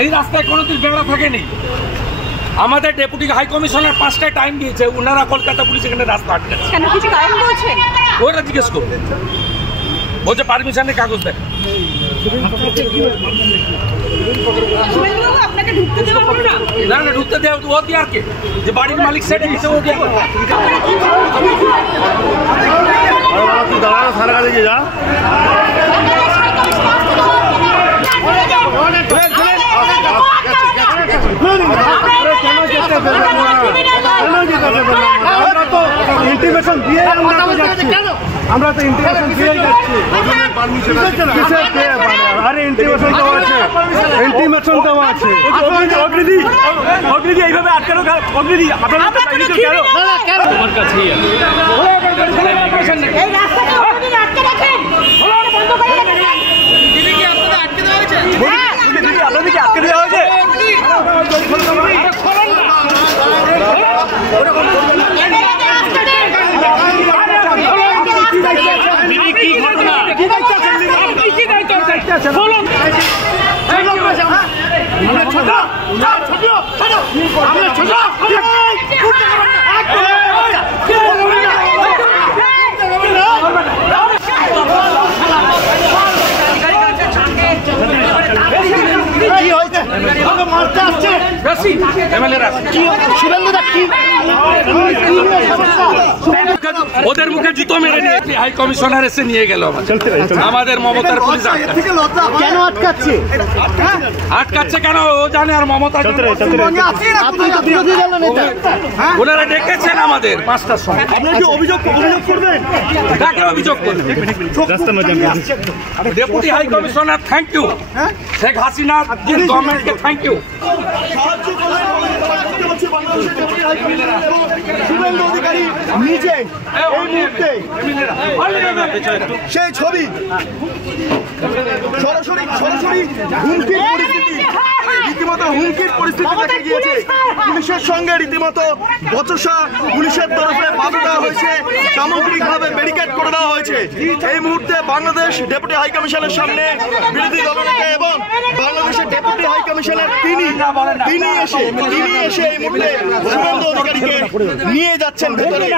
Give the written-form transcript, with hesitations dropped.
এই রাস্তায় কোনোদিন বেড়া থাকেনি। আমাদের ডেপুটি হাই কমিশনার 5টায় টাইম দিয়েছে, ওনারা কলকাতা পুলিশ এখানে রাস্তা আটকাচ্ছে। কেন, কিছু কারণ বলছেন? ওরা জিজ্ঞেস করবে, বলছে পারমিশনের কাগজ দেখ। আপনাকে ঢুকতে দেওয়া হবে না? না না, ঢুকতে দেওয়া ও দিয়ে আর কে, যে বাড়ির মালিক সেটা দিতে ও দিয়ে। দাঁড়ানো সারা কাছে যা ইন্টিমেশন দিয়ে আমরা তো ইন্টিমেশন দিয়ে যাচ্ছি। আরে ইন্টিমেশন দেওয়া আছে, ইন্টিমেশন দেওয়া আছে। অগ্নিদি অগ্নিদি এইভাবে আটকানো, অগ্নিদি আপনার তোমার কাছেই আছে। আপনাদেরকে আটকে দেওয়া হয়েছে। কি ঘটনা? ওদের মুখে জুতো মেরে নিয়ে হাই কমিশনার এসে নিয়ে গেল আমাদের মমতার পুলিশ। কেন আটকাচ্ছে? আটকাচ্ছে কেন ও জানে, আর মমতা ওনারা ডেকেছেন আমাদের 5টার সময়। আপনারা কি অভিযোগ করবেন? কাকে অভিযোগ করবেন? Deputy high commissioner thank you, Sheikh Hasina গভর্নমেন্টকে থ্যাংক ইউ। শুভেন্দু অধিকারী নিজে এই মুহূর্তে সেই ছবি সরাসরি হুমকির পরিস্থিতি, রীতিমতো হুমকির পরিস্থিতি দেখা গিয়েছে। পুলিশের সঙ্গে রীতিমতো বচসা, পুলিশের তরফে বাধা দেওয়া হয়েছে, সামগ্রিকভাবে ব্যারিকেড করে দেওয়া হয়েছে। এই মুহূর্তে বাংলাদেশ ডেপুটি হাই কমিশনের সামনে বিরোধী দলনেতা এবং বাংলাদেশের ডেপুটি হাই কমিশনার তিনি এসে এই মুহূর্তে শুভেন্দু অধিকারীকে নিয়ে যাচ্ছেন ভেতরে।